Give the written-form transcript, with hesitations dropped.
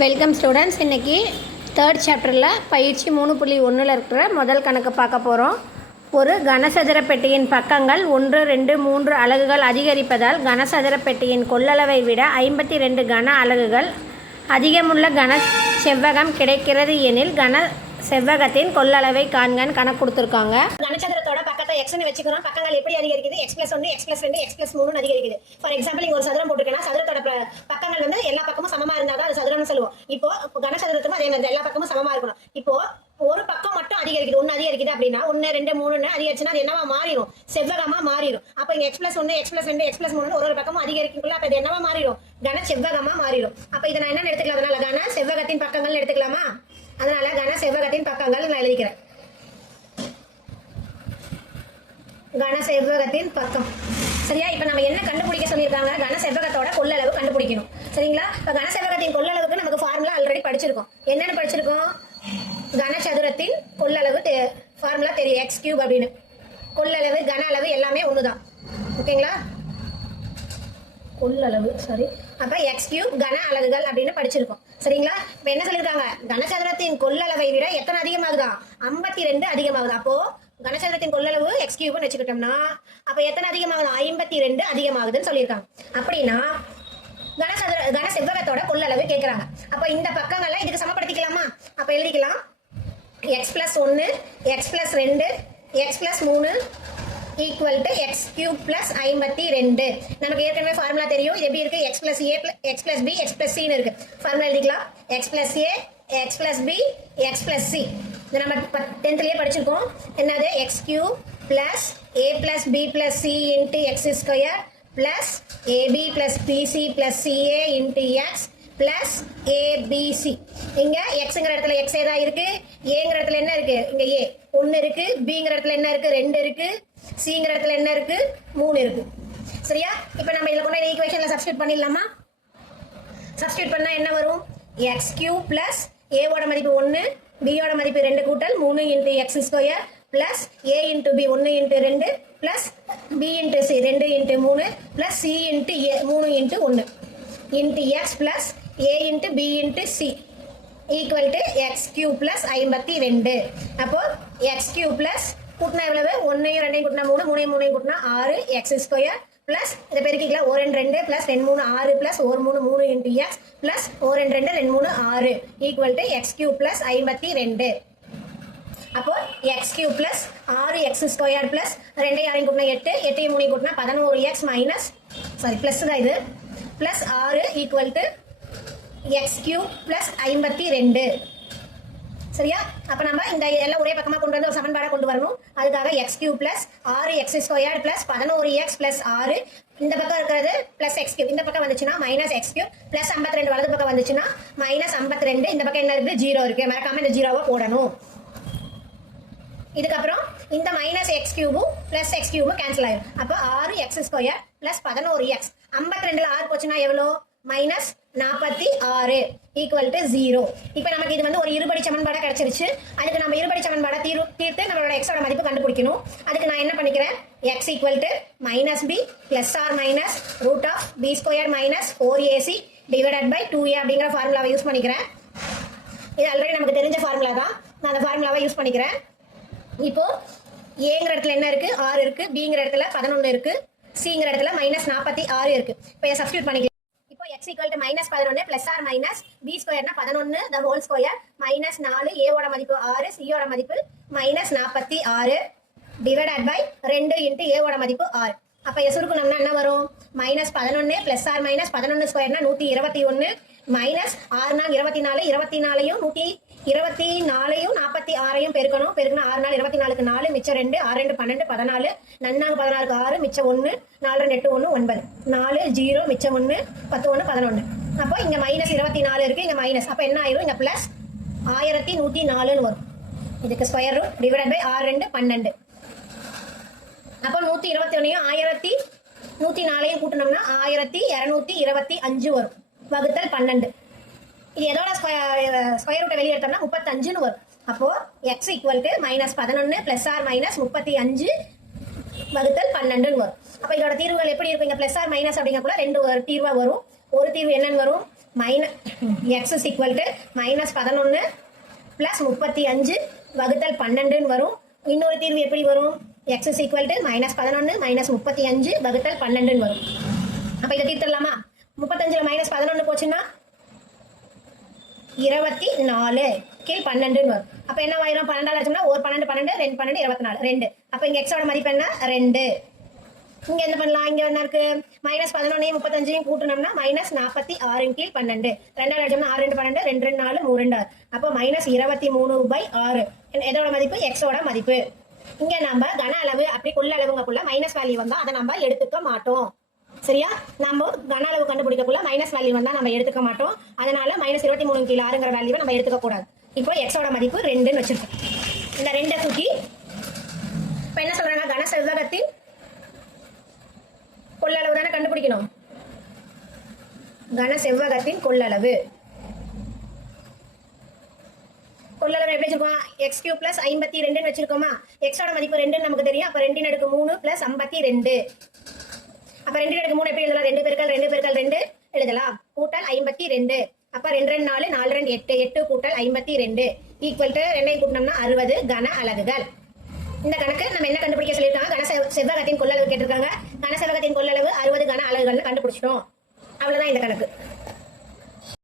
Welcome students. இன்றைக்கி third சாப்டரில் பயிற்சி 3.1 இருக்கிற முதல் கணக்கு பார்க்க போகிறோம். ஒரு கனசதுர பெட்டியின் பக்கங்கள் 1, 2, 3 அலகுகள் அதிகரிப்பதால் கனசதுர பெட்டியின் கொள்ளளவை விட 52 கன அலகுகள் அதிகமுள்ள கன செவ்வகம் கிடைக்கிறது எனில் கன செவ்வகத்தின் கொள்ளளவை காண்கன்னு கணக்கு கொடுத்துருக்காங்க. கனசதுரத்தோட பக்கத்தை எக்ஸ்னு வச்சுக்கிறோம். பக்கங்கள் எப்படி அதிகரிக்குது? x+1 x+2 x+3 அதிகரிக்குது. ஃபார் எக்ஸாம்பிள் இங்க ஒரு சதுரம் போட்டுருக்கேன்னா சதுரத்தோட பக்கங்கள் வந்து எல்லா பக்கமும் சமமா இருந்தாதான் அது சதுரம்னு சொல்லுவோம். இப்போ கனசதுரத்துக்கும் அதே மாதிரி எல்லா பக்கமும் சமமா இருக்கணும். இப்போ ஒரு பக்கம் மட்டும் அதிகரிக்குது, ஒன்னு அதிகரிக்குது அப்படின்னா 1, 2, 3 அதிகரிச்சுன்னா அது என்னவா மாறிடும்? செவ்வகமா மாறிடும். அப்ப இங்க x+1 x+2 x+3 ஒரு பக்கமும் அதிகரிக்குள்ள அப்ப இது என்னவா மாறிடும்? கன செவ்வகமா மாறிடும். அப்ப இதை நான் என்ன எடுத்துக்கலாம்? அதனால கன செவ்வகத்தின் பக்கங்கள் எடுத்துக்கலாமா? அதனால கன செவ்வகத்தின் பக்கங்கள் நான் எழுதிக்கிறேன். கன செவ்வகத்தின் பக்கம். சரியா? இப்ப நம்ம என்ன கண்டுபிடிக்க சொல்லியிருக்காங்க? கன செவ்வகத்தோட கொள்ளளவு கண்டுபிடிக்கணும். சரிங்களா? இப்ப கன செவ்வகத்தின் கொள்ளளவுக்கு நமக்கு ஃபார்முலா ஆல்ரெடி படிச்சிருக்கோம். என்னன்னு படிச்சிருக்கோம்? கனசதுரத்தின் கொள்ளளவு ஃபார்முலா தெரியும், x³ அப்படின்னு. கொள்ளளவு கன அளவு எல்லாமே ஒண்ணுதான். ஓகேங்களா? கொள்ளளவு சாரி. அப்ப x³ கன அலகுகள் அப்படின்னு படிச்சிருக்கோம். சரிங்களா? இப்ப என்ன சொல்லிருக்காங்க? கனசதுரத்தின் கொள்ளளவை விட எத்தனை அதிகமாகுதா? 52 அதிகமாகுது. அப்போ கனசதுரத்தின் கொள்ளளவு x³ வச்சுக்கிட்டோம்னா அப்ப எத்தனை அதிகமாகுது? 52 அதிகமாகுதுன்னு சொல்லியிருக்காங்க. அப்படின்னா கன செவ்வகத்தோட கொள்ளளவு கேட்கிறாங்க. அப்ப இந்த பக்கங்களை இதுக்கு சமப்படுத்திக்கலாமா? அப்ப எழுதிக்கலாம் x+1 x+2 x+3 equal to x³ + 52. நமக்கு ஏற்கனவே ஃபார்முலா தெரியும். இது எப்படி இருக்கு? x+a x+b x+c இருக்கு. ஃபார்முலா எழுதிக்கலாம். x+a x+b x+c. இது நம்ம 10th படிச்சிருக்கோம். என்னது? x³ + a + b + c * x² + ab + bc + ca * x plus abc. இங்க xங்கிற இடத்துல x ஏதா இருக்கு, aங்கிற இடத்துல என்ன இருக்கு? இங்க a 1 இருக்கு, bங்கிற இடத்துல என்ன இருக்கு? 2 இருக்கு, cங்கிற இடத்துல என்ன இருக்கு? 3 இருக்கு. சரியா? இப்போ நம்ம இதுல கொண்டு ஈக்குவேஷன்ல சப்ஸ்டிட்யூட் பண்ணிடலாமா? சப்ஸ்டிட்யூட் பண்ணா என்ன வரும்? x³ plus a ஓட மதிப்பு 1, b ஓட மதிப்பு 2 கூட்டல் 3 * x² plus a * b 1 * 2 plus b * c 2 * 3 plus c * a 3 * 1 into x plus a into b into c equal to x³ plus 52. அப்போ x³ plus கூட்டினா எவ்வளவு? 1ஐயும் 2ஐயும் கூட்டினா 3, 3ஐயும் 3ஐயும் கூட்டினா 6 x² plus இதை பெருக்கிக்கலாம் 1 2 2 plus 2 3 6 plus 1 3 3 into x plus 1 2 2 2 3 6 equal to x³ plus 52. அப்போ x³ plus 6x² plus 2ஐயும் 6ஐயும் கூட்டினா 8, 8ஐயும் 3ஐயும் கூட்டினா 11x minus sorry plus தான் இது plus 6 equal to x³ plus 52. சரியா? அப்ப நம்ம இந்த எல்லாம் ஒரே பக்கமா கொண்டு வந்து ஒரு சமன்பாடா கொண்டு வரணும். அதுக்காக x³ plus 6x² plus 11x plus 6 இந்த பக்கம் இருக்கிறது plus x³ இந்த பக்கம் வந்துச்சுன்னா minus x³ plus 52 வலது பக்கம் வந்துச்சுன்னா minus 52. இந்த பக்கம் என்ன இருக்கு? 0 இருக்கு. மறக்காம இந்த 0வை போடணும். இதுக்கப்புறம் இந்த minus x³ plus x³ cancel ஆயிடும். அப்போ 6x² பிளஸ் 11x 52ல 6 போச்சுன்னா எவ்வளோ? Minus 46 equal to 0. இப்போ நமக்கு இது வந்து ஒரு இருபடி சமன்பாடா கிடைச்சிருச்சு. அதுக்கு நம்ம இருபடி சமன்பாடா தீர்த்து நம்மளோட x ஓட மதிப்பு கண்டுபிடிக்கணும். அதுக்கு நான் என்ன பண்ணிக்கிறேன்? x equal to -b plus or minus √b² minus 4ac divided by 2a அப்படிங்கிற ஃபார்முலாவை யூஸ் பண்ணிக்கிறேன். இது ஆல்ரெடி நமக்கு தெரிஞ்ச ஃபார்முலா தான். நான் அந்த ஃபார்முலாவை யூஸ் பண்ணிக்கிறேன். இப்போ ஏங்கிற இடத்துல என்ன இருக்கு? 6 இருக்கு, பிங்கிற இடத்துல 11 இருக்கு, சிங்கிற இடத்துல -46 இருக்கு. இப்போ சப்ஸ்டிட்யூட் பண்ணிக்கலாம். இப்போ x equal to -11 plus or minus b² 11 the whole square minus 4 a ஓட மதிப்பு 6 c ஓட மதிப்பு -46 டிவைடட் பை 2 இன்டு a ஓட மதிப்பு 6. அப்ப சுருக்கணும்னா என்ன வரும்? -11 பிளஸ் ஆர் மைனஸ் 11 ஸ்கொயர்னா 121 மைனஸ் 6 நாள் 24 24யும் 124யும் 46யும் பெருக்கணும். பெருக்கணும் 6 நாள் 24க்கு 4 மிச்சம் 2 6 2 12 14 நன்னாங்க 16க்கு 6 மிச்சம் 1 4 2 8 1 9 4 0 மிச்சம் 1 10 1 11. அப்போ இங்க -24 இருக்கு, இங்க மைனஸ். அப்ப என்ன ஆயிரும்? இங்க பிளஸ் 1104ன்னு வரும். இதுக்கு ஸ்கொயர் ரூட் டிவைடட் பை 6 2 12. அப்போ 121யும் 1104யும் கூட்டணும்னா 1225 வரும் வகுத்தல் 12. இது எதோட ஸ்கொயர் ரூட்டை வெளியே எடுத்தோம்னா 35ன்னு வரும். அப்போ x equal to -11 plus or minus 35 வகுத்தல் 12ன்னு வரும். அப்போ இதோட தீர்வுகள் எப்படி இருக்கும்? இங்க பிளஸ் ஆர் மைனஸ் அப்படிங்கக்குள்ள 2 தீர்வா வரும். ஒரு தீர்வு என்னன்னு வரும்? எக்ஸ் இஸ் ஈக்குவல் டு -11 + 35 வகுத்தல் 12ன்னு வரும். இன்னொரு தீர்வு எப்படி வரும்? எக்ஸ் இஸ் ஈக்குவல் டு -11 -35 வகுத்தல் 12ன்னு வரும். அப்போ இதை தீர்த்துடலாமா? 35ல் -11 போச்சுன்னா 24 கீழ் 12ன்னு வரும். அப்போ என்ன ஆயிரும்? 12 அடிச்சோம்னா 1 12 12 2 12 24 2. அப்போ இங்கே எக்ஸோட மதிப்பு என்ன? 2. இங்க என்ன பண்ணலாம்? இங்க என்ன இருக்கு? -11 35 கூட்டணும்னா -46 கீழ் 12. 2 அடிச்சோம்னா 6 2 12 2 2 4 3 2 6. அப்போ -23/6 எதோட மதிப்பு? எக்ஸோட மதிப்பு. இங்க நம்ம கன அளவு அப்படி கொள்ள அளவுங்கக்குள்ள மைனஸ் வேல்யூ வந்தா அதை நம்ம எடுத்துக்க மாட்டோம். சரியா? நம்ம கன அளவு கண்டுபிடிக்கக்குள்ள மைனஸ் வேல்யூ வந்தா நம்ம எடுத்துக்க மாட்டோம். அதனால -23 கீழ் 6ங்கிற வேல்யூவை நம்ம எடுத்துக்க கூடாது. இப்போ எக்ஸோட மதிப்பு 2ன்னு வச்சிருக்கோம். இந்த 2 தூக்கி இப்ப என்ன சொல்றாங்க? கன செவ்வகத்தின் கொள்ளளவு தானே கண்டுபிடிக்கணும். கன செவ்வகத்தின் கொள்ளளவு எப்படி வச்சிருக்கோம்? x³ + 52 வச்சிருக்கோமா? எக்ஸோட மதிப்பு 2 நமக்கு தெரியும். அப்ப 2/3 + 52. அப்ப 2/3 எப்படி எழுதலாம்? 2 × 2 × 2 எழுதலாம். கூட்டல் 52. அப்ப 2 2 4 4 2 8 8 கூட்டல் 52 ஈக்குவல் டு 2 கூட்டினோம்னா 60 கன அலகுகள். இந்த கணக்கு நம்ம என்ன கண்டுபிடிக்க சொல்லியிருக்காங்க? கன செவ்வகத்தின் கொள்ளளவு கேட்டிருக்காங்க. கன செவ்வகத்தின் கொள்ளளவு 60 கன அலகுகள்னு கண்டுபிடிச்சிட்டோம். அவ்வளவுதான் இந்த கணக்கு.